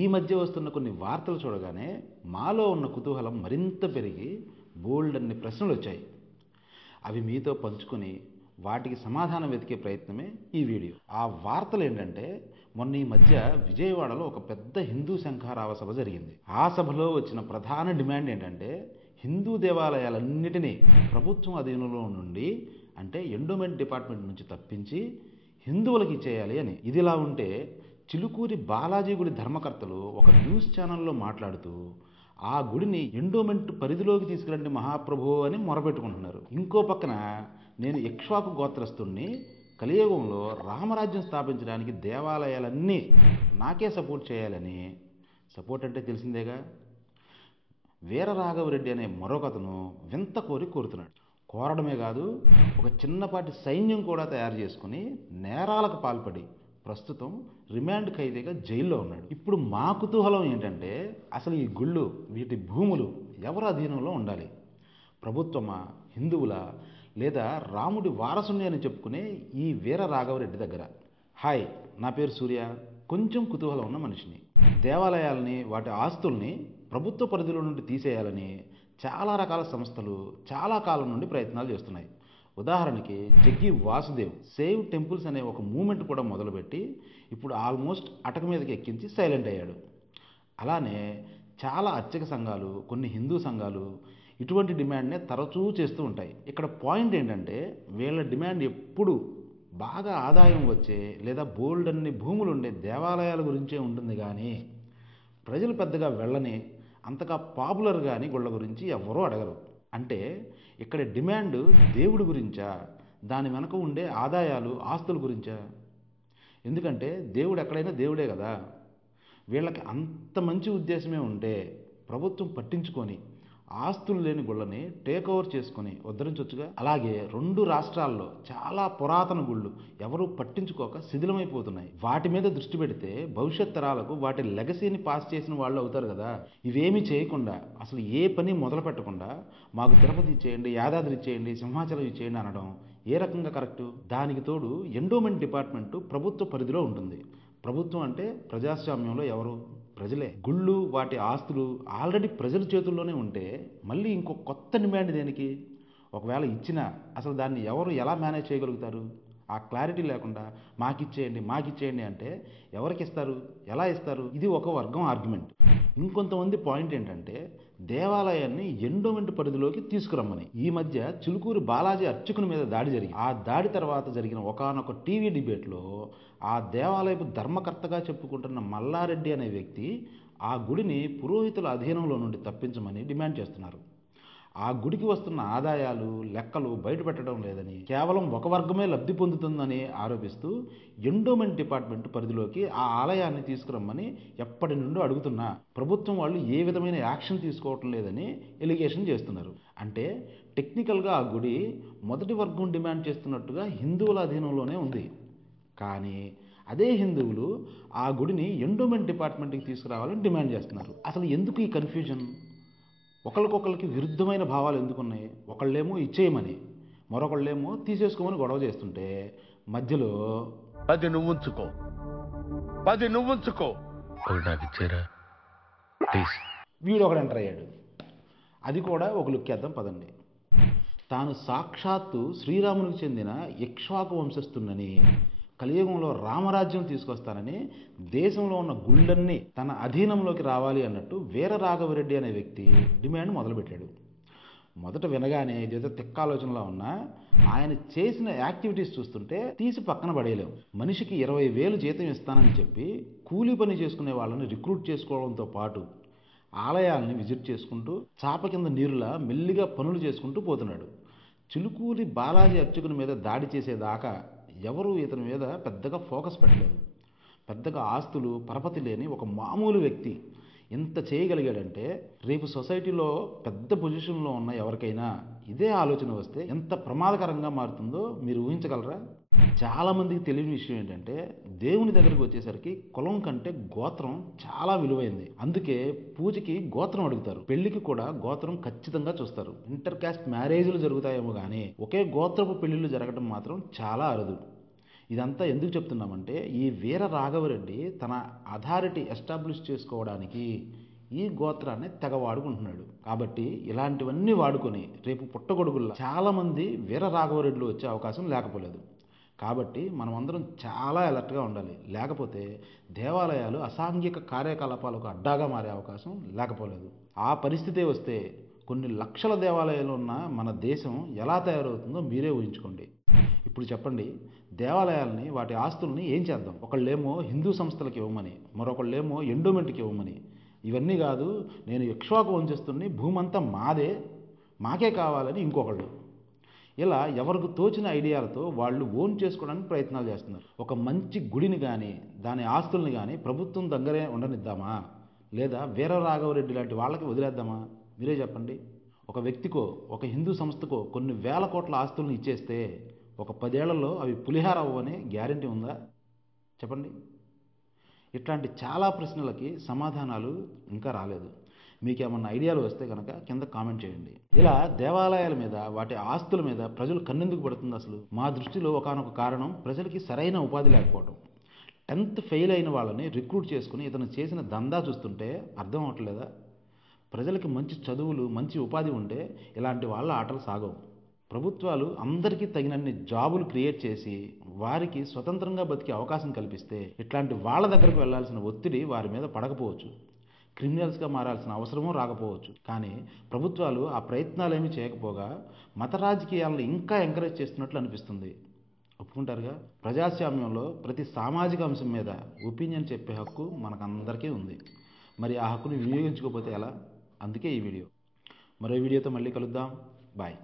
ఈ మధ్య వస్తున్న కొన్ని వార్తలు చూడగానే మాలో ఉన్న కుతూహలం మరింత పెరిగి బోల్డ్ అన్ని ప్రశ్నలు వచ్చాయి. అవి మీతో పంచుకొని వాటికి సమాధానం వెతికే ప్రయత్నమే ఈ వీడియో. ఆ వార్తలు ఏంటంటే, మొన్న ఈ మధ్య విజయవాడలో ఒక పెద్ద హిందూ శంఖారావ సభ జరిగింది. ఆ సభలో వచ్చిన ప్రధాన డిమాండ్ ఏంటంటే, హిందూ దేవాలయాలన్నిటినీ ప్రభుత్వం అధీనంలో నుండి, అంటే ఎండోమెంట్ డిపార్ట్మెంట్ నుంచి తప్పించి హిందువులకు ఇచ్చేయాలి అని. ఇదిలా ఉంటే చిలుకూరి బాలాజీ గుడి ధర్మకర్తలు ఒక న్యూస్ ఛానల్లో మాట్లాడుతూ ఆ గుడిని ఎండోమెంట్ పరిధిలోకి తీసుకురండి మహాప్రభు అని మొరపెట్టుకుంటున్నారు. ఇంకో పక్కన నేను ఇక్ష్వాకు గోత్రస్తుణ్ణి, కలియుగంలో రామరాజ్యం స్థాపించడానికి దేవాలయాలన్నీ నాకే సపోర్ట్ చేయాలని, సపోర్ట్ అంటే తెలిసిందేగా, వీరరాఘవరెడ్డి అనే మరొకతను వింత కోరుతున్నాడు. కోరడమే కాదు, ఒక చిన్నపాటి సైన్యం కూడా తయారు చేసుకుని నేరాలకు పాల్పడి ప్రస్తుతం రిమాండ్ ఖైదీగా జైల్లో ఉన్నాడు. ఇప్పుడు మా కుతూహలం ఏంటంటే, అసలు ఈ గుళ్ళు, వీటి భూములు ఎవరి అధీనంలో ఉండాలి? ప్రభుత్వమా, హిందువులా, లేదా రాముడి వారసుని అని చెప్పుకునే ఈ వీర రాఘవరెడ్డి దగ్గర? హాయ్, నా పేరు సూర్య. కొంచెం కుతూహలం ఉన్న మనిషిని. దేవాలయాలని, వాటి ఆస్తుల్ని ప్రభుత్వ పరిధిలో నుండి తీసేయాలని చాలా రకాల సంస్థలు చాలా కాలం నుండి ప్రయత్నాలు చేస్తున్నాయి. ఉదాహరణకి జగ్గి వాసుదేవ్ సేవ్ టెంపుల్స్ అనే ఒక మూమెంట్ కూడా మొదలుపెట్టి ఇప్పుడు ఆల్మోస్ట్ అటక మీదకి ఎక్కించి సైలెంట్ అయ్యాడు. అలానే చాలా అర్చక సంఘాలు, కొన్ని హిందూ సంఘాలు ఇటువంటి డిమాండ్నే తరచూ చేస్తూ ఉంటాయి. ఇక్కడ పాయింట్ ఏంటంటే, వీళ్ళ డిమాండ్ ఎప్పుడు బాగా ఆదాయం వచ్చే లేదా బోల్డ్ అన్ని భూములు ఉండే దేవాలయాల గురించే ఉంటుంది, కానీ ప్రజలు పెద్దగా వెళ్ళని, అంతగా పాపులర్ కానీ గుళ్ళ గురించి ఎవరూ అడగరు. అంటే ఇక్కడ డిమాండ్ దేవుడి గురించా, దాని వెనక ఉండే ఆదాయాలు, ఆస్తుల గురించా? ఎందుకంటే దేవుడు ఎక్కడైనా దేవుడే కదా. వీళ్ళకి అంత మంచి ఉద్దేశమే ఉంటే ప్రభుత్వం పట్టించుకొని ఆస్తులు లేని గుళ్ళని టేక్ ఓవర్ చేసుకొని ఉద్ధరించవచ్చుగా. అలాగే 2 రాష్ట్రాల్లో చాలా పురాతన గుళ్ళు ఎవరూ పట్టించుకోక శిథిలమైపోతున్నాయి. వాటి మీద దృష్టి పెడితే భవిష్యత్ తరాలకు వాటి లెగసీని పాస్ చేసిన వాళ్ళు అవుతారు కదా. ఇవేమీ చేయకుండా, అసలు ఏ పని మొదలు పెట్టకుండా మాకు తిరుపతి ఇచ్చేయండి, యాదాద్రి ఇచ్చేయండి, సింహాచలం ఇచ్చేయండి అనడం ఏ రకంగా కరెక్టు? దానికి తోడు ఎండోమెంట్ డిపార్ట్మెంటు ప్రభుత్వ పరిధిలో ఉంటుంది. ప్రభుత్వం అంటే ప్రజాస్వామ్యంలో ఎవరు? ప్రజలే. గుళ్ళు, వాటి ఆస్తులు ఆల్రెడీ ప్రజల చేతుల్లోనే ఉంటే మళ్ళీ ఇంకో కొత్త డిమాండ్ దేనికి? ఒకవేళ ఇచ్చినా అసలు దాన్ని ఎవరు ఎలా మేనేజ్ చేయగలుగుతారు? ఆ క్లారిటీ లేకుండా మాకిచ్చేయండి అంటే ఎవరికి ఇస్తారు, ఎలా ఇస్తారు? ఇది ఒక వర్గం ఆర్గ్యుమెంట్. ఇంకొంతమంది పాయింట్ ఏంటంటే, దేవాలయాన్ని ఎండోమెంట్ పరిధిలోకి తీసుకురమ్మని. ఈ మధ్య చిలుకూరి బాలాజీ అర్చకుని మీద దాడి జరిగింది. ఆ దాడి తర్వాత జరిగిన ఒకానొక టీవీ డిబేట్లో ఆ దేవాలయపు ధర్మకర్తగా చెప్పుకుంటున్న మల్లారెడ్డి అనే వ్యక్తి ఆ గుడిని పురోహితుల అధీనంలో నుండి తప్పించమని డిమాండ్ చేస్తున్నారు. ఆ గుడికి వస్తున్న ఆదాయాలు, లెక్కలు బయటపెట్టడం లేదని, కేవలం ఒక వర్గమే లబ్ధి పొందుతుందని ఆరోపిస్తూ ఎండోమెంట్ డిపార్ట్మెంట్ పరిధిలోకి ఆ ఆలయాన్ని తీసుకురమ్మని ఎప్పటి నుండో అడుగుతున్నా ప్రభుత్వం వాళ్ళు ఏ విధమైన యాక్షన్ తీసుకోవటం లేదని ఎలిగేషన్ చేస్తున్నారు. అంటే టెక్నికల్గా ఆ గుడి మొదటి వర్గం డిమాండ్ చేస్తున్నట్టుగా హిందువుల అధీనంలోనే ఉంది. కానీ అదే హిందువులు ఆ గుడిని ఎండోమెంట్ డిపార్ట్మెంట్కి తీసుకురావాలని డిమాండ్ చేస్తున్నారు. అసలు ఎందుకు ఈ కన్ఫ్యూజన్? ఒకరికొకరికి విరుద్ధమైన భావాలు ఎందుకున్నాయి? ఒకళ్ళేమో ఇచ్చేయమని, మరొకళ్ళేమో తీసేసుకోమని గొడవ చేస్తుంటే మధ్యలో 10 నువ్వుంచుకో వీడు ఒకడు ఎంటర్ అయ్యాడు. అది కూడా ఒక లుక్ వేద్దాం పదండి. తాను సాక్షాత్తు శ్రీరామునికి చెందిన ఇక్ష్వాకు వంశస్థునని, కలియుగంలో రామరాజ్యం తీసుకొస్తానని, దేశంలో ఉన్న గుళ్ళన్నీ తన అధీనంలోకి రావాలి అన్నట్టు వీర రాఘవరెడ్డి అనే వ్యక్తి డిమాండ్ మొదలుపెట్టాడు. మొదట వినగానే ఇదేదో తిక్క ఆలోచనలో ఉన్నా ఆయన చేసిన యాక్టివిటీస్ చూస్తుంటే తీసి పక్కన పడేయలేం. మనిషికి 20,000 జీతం ఇస్తానని చెప్పి కూలీ పని చేసుకునే వాళ్ళని రిక్రూట్ చేసుకోవడంతో పాటు ఆలయాలని విజిట్ చేసుకుంటూ చాప కింద నీరులా మెల్లిగా పనులు చేసుకుంటూ పోతున్నాడు. చిలుకూరి బాలాజీ అర్చకుని మీద దాడి చేసేదాకా ఎవరు ఇతని మీద పెద్దగా ఫోకస్ పెట్టలేదు. పెద్దగా ఆస్తులు, పరపతి లేని ఒక మామూలు వ్యక్తి ఎంత చేయగలిగాడంటే, రేపు సొసైటీలో పెద్ద పొజిషన్లో ఉన్న ఎవరికైనా ఇదే ఆలోచన వస్తే ఎంత ప్రమాదకరంగా మారుతుందో మీరు ఊహించగలరా? చాలామందికి తెలియని విషయం ఏంటంటే, దేవుని దగ్గరికి వచ్చేసరికి కులం కంటే గోత్రం చాలా విలువైంది. అందుకే పూజకి గోత్రం అడుగుతారు, పెళ్లికి కూడా గోత్రం ఖచ్చితంగా చూస్తారు. ఇంటర్ కాస్ట్ మ్యారేజ్లు జరుగుతాయేమో కానీ ఒకే గోత్రపు పెళ్లిళ్ళు జరగడం మాత్రం చాలా అరుదు. ఇదంతా ఎందుకు చెప్తున్నామంటే ఈ వీర రాఘవరెడ్డి తన అథారిటీ ఎస్టాబ్లిష్ చేసుకోవడానికి ఈ గోత్రాన్ని తెగ వాడుకుంటున్నాడు. కాబట్టి ఇలాంటివన్నీ వాడుకొని రేపు పుట్టగొడుగుల్లో చాలామంది వీర రాఘవరెడ్డిలు వచ్చే అవకాశం లేకపోలేదు. కాబట్టి మనమందరం చాలా అలర్ట్గా ఉండాలి. లేకపోతే దేవాలయాలు అసాంఘిక కార్యకలాపాలకు అడ్డాగా మారే అవకాశం లేకపోలేదు. ఆ పరిస్థితే వస్తే కొన్ని లక్షల దేవాలయాలు ఉన్న మన దేశం ఎలా తయారవుతుందో మీరే ఊహించుకోండి. ఇప్పుడు చెప్పండి, దేవాలయాలని వాటి ఆస్తుల్ని ఏం చేద్దాం? ఒకళ్ళేమో హిందూ సంస్థలకు ఇవ్వమని, మరొకళ్ళేమో ఎండోమెంట్కి ఇవ్వమని. ఇవన్నీ కాదు, నేను ఇక్ష్వాకు వంశస్థుని, భూమి అంతా మాదే, మాకే కావాలని ఇంకొకళ్ళు. ఇలా ఎవరికి తోచిన ఐడియాలతో వాళ్ళు ఓన్ చేసుకోవడానికి ప్రయత్నాలు చేస్తున్నారు. ఒక మంచి గుడిని కానీ దాని ఆస్తుల్ని కానీ ప్రభుత్వం దగ్గరే ఉండనిద్దామా, లేదా వీర రాఘవరెడ్డి లాంటి వాళ్ళకి వదిలేద్దామా? మీరే చెప్పండి. ఒక వ్యక్తికో ఒక హిందూ సంస్థకో కొన్ని వేల కోట్ల ఆస్తుల్ని ఇచ్చేస్తే ఒక 10 ఏళ్లలో అవి పులిహార అవ్వనే గ్యారెంటీ ఉందా? చెప్పండి. ఇట్లాంటి చాలా ప్రశ్నలకి సమాధానాలు ఇంకా రాలేదు. మీకేమన్నా ఐడియాలు వస్తే కనుక కింద కామెంట్ చేయండి. ఇలా దేవాలయాల మీద వాటి ఆస్తుల మీద ప్రజలు కన్నెందుకు పడుతుంది అసలు? మా దృష్టిలో ఒకానొక కారణం ప్రజలకి సరైన ఉపాధి లేకపోవడం. 10th ఫెయిల్ అయిన వాళ్ళని రిక్రూట్ చేసుకుని ఇతను చేసిన దందా చూస్తుంటే అర్థం అవట్లేదా? ప్రజలకి మంచి చదువులు మంచి ఉపాధి ఉంటే ఇలాంటి వాళ్ళ ఆటలు సాగవు. ప్రభుత్వాలు అందరికీ తగినన్ని జాబులు క్రియేట్ చేసి వారికి స్వతంత్రంగా బతికే అవకాశం కల్పిస్తే ఇట్లాంటి వాళ్ళ దగ్గరకు వెళ్లాల్సిన ఒత్తిడి వారి మీద పడకపోవచ్చు, క్రిమినల్స్గా మారాల్సిన అవసరమూ రాకపోవచ్చు. కానీ ప్రభుత్వాలు ఆ ప్రయత్నాలేమీ చేయకపోగా మత రాజకీయాలను ఇంకా ఎంకరేజ్ చేస్తున్నట్లు అనిపిస్తుంది. ఒప్పుకుంటారుగా? ప్రజాస్వామ్యంలో ప్రతి సామాజిక అంశం మీద ఒపీనియన్ చెప్పే హక్కు మనకందరికీ ఉంది. మరి ఆ హక్కుని వినియోగించుకోకపోతే ఎలా? అందుకే ఈ వీడియో. మరో వీడియోతో మళ్ళీ కలుద్దాం. బాయ్.